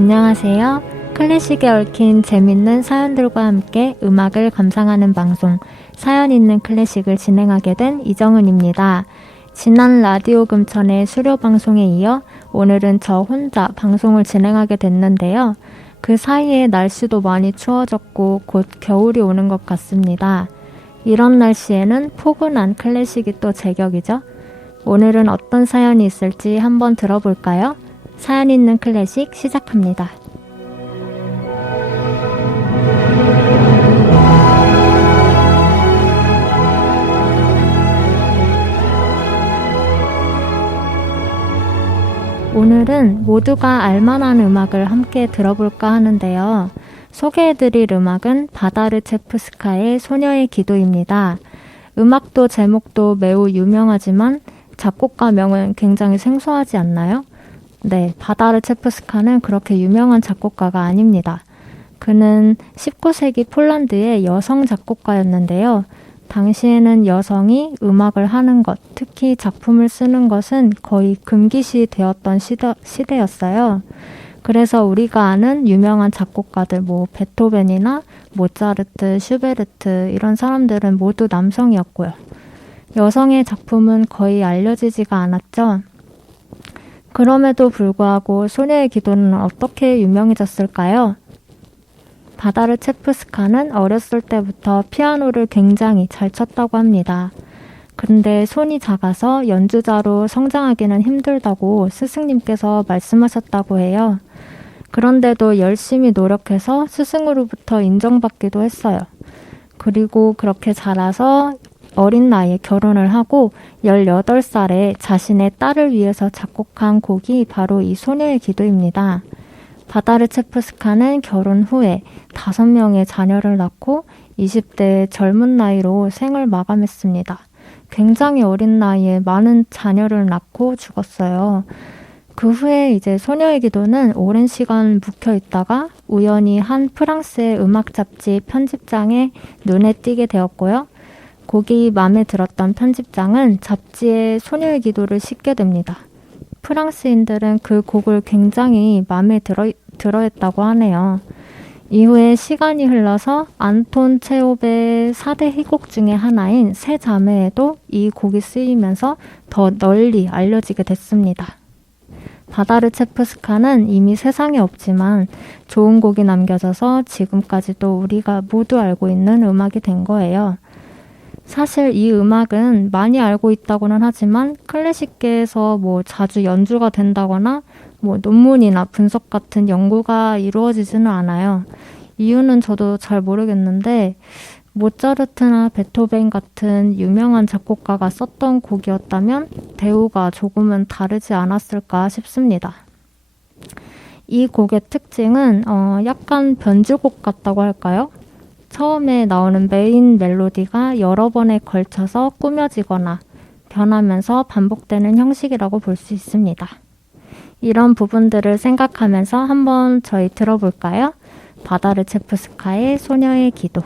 안녕하세요. 클래식에 얽힌 재밌는 사연들과 함께 음악을 감상하는 방송 사연 있는 클래식을 진행하게 된 이정은입니다. 지난 라디오 금천의 수료 방송에 이어 오늘은 저 혼자 방송을 진행하게 됐는데요. 그 사이에 날씨도 많이 추워졌고 곧 겨울이 오는 것 같습니다. 이런 날씨에는 포근한 클래식이 또 제격이죠. 오늘은 어떤 사연이 있을지 한번 들어볼까요? 사연 있는 클래식 시작합니다. 오늘은 모두가 알만한 음악을 함께 들어볼까 하는데요. 소개해드릴 음악은 바다르체프스카의 소녀의 기도입니다. 음악도 제목도 매우 유명하지만 작곡가명은 굉장히 생소하지 않나요? 네, 바다르체프스카는 그렇게 유명한 작곡가가 아닙니다. 그는 19세기 폴란드의 여성 작곡가였는데요. 당시에는 여성이 음악을 하는 것, 특히 작품을 쓰는 것은 거의 금기시 되었던 시대였어요. 그래서 우리가 아는 유명한 작곡가들, 베토벤이나 모차르트, 슈베르트 이런 사람들은 모두 남성이었고요. 여성의 작품은 거의 알려지지가 않았죠. 그럼에도 불구하고 소녀의 기도는 어떻게 유명해졌을까요? 바다르체프스카는 어렸을 때부터 피아노를 굉장히 잘 쳤다고 합니다. 근데 손이 작아서 연주자로 성장하기는 힘들다고 스승님께서 말씀하셨다고 해요. 그런데도 열심히 노력해서 스승으로부터 인정받기도 했어요. 그리고 그렇게 자라서 어린 나이에 결혼을 하고 18살에 자신의 딸을 위해서 작곡한 곡이 바로 이 소녀의 기도입니다. 바다르체프스카는 결혼 후에 5명의 자녀를 낳고 20대의 젊은 나이로 생을 마감했습니다. 굉장히 어린 나이에 많은 자녀를 낳고 죽었어요. 그 후에 이제 소녀의 기도는 오랜 시간 묵혀 있다가 우연히 한 프랑스의 음악 잡지 편집장에 눈에 띄게 되었고요. 곡이 마음에 들었던 편집장은 잡지에 소녀의 기도를 싣게 됩니다. 프랑스인들은 그 곡을 굉장히 마음에 들어했다고 하네요. 이후에 시간이 흘러서 안톤 체홉의 4대 희곡 중에 하나인 세 자매에도 이 곡이 쓰이면서 더 널리 알려지게 됐습니다. 바다르체프스카는 이미 세상에 없지만 좋은 곡이 남겨져서 지금까지도 우리가 모두 알고 있는 음악이 된 거예요. 사실 이 음악은 많이 알고 있다고는 하지만 클래식계에서 자주 연주가 된다거나 논문이나 분석 같은 연구가 이루어지지는 않아요. 이유는 저도 잘 모르겠는데 모차르트나 베토벤 같은 유명한 작곡가가 썼던 곡이었다면 대우가 조금은 다르지 않았을까 싶습니다. 이 곡의 특징은 약간 변주곡 같다고 할까요? 처음에 나오는 메인 멜로디가 여러 번에 걸쳐서 꾸며지거나 변하면서 반복되는 형식이라고 볼 수 있습니다. 이런 부분들을 생각하면서 한번 저희 들어볼까요? 바다르체프스카의 소녀의 기도.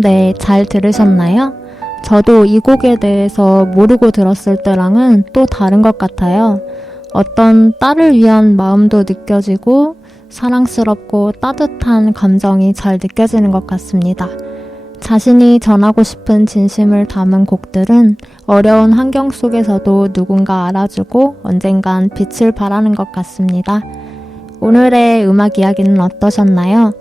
네, 잘 들으셨나요? 저도 이 곡에 대해서 모르고 들었을 때랑은 또 다른 것 같아요. 어떤 딸을 위한 마음도 느껴지고 사랑스럽고 따뜻한 감정이 잘 느껴지는 것 같습니다. 자신이 전하고 싶은 진심을 담은 곡들은 어려운 환경 속에서도 누군가 알아주고 언젠간 빛을 발하는 것 같습니다. 오늘의 음악 이야기는 어떠셨나요?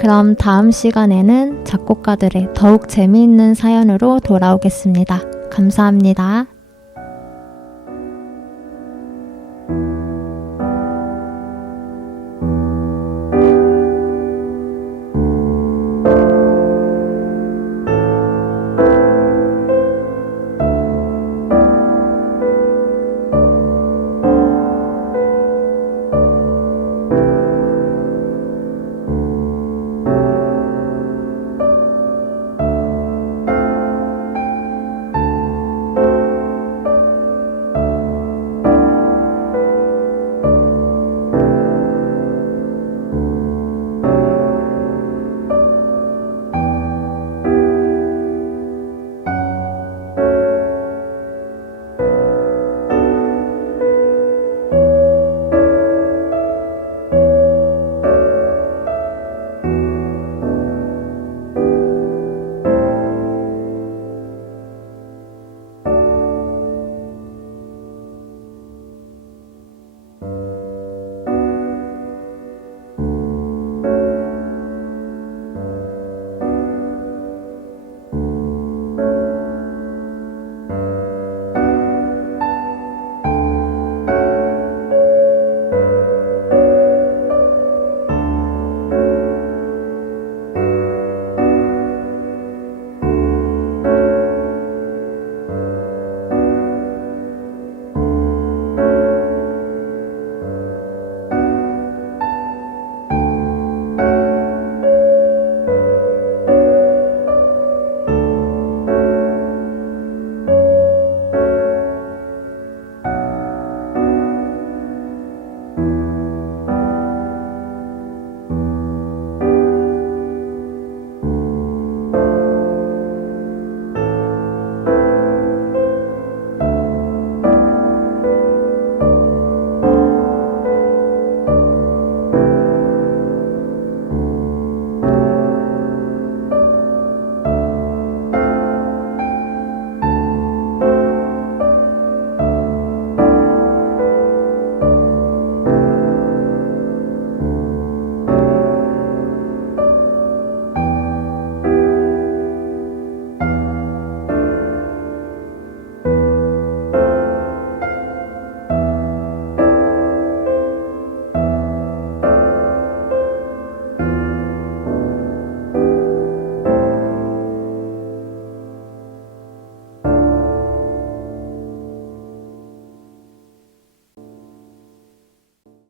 그럼 다음 시간에는 작곡가들의 더욱 재미있는 사연으로 돌아오겠습니다. 감사합니다.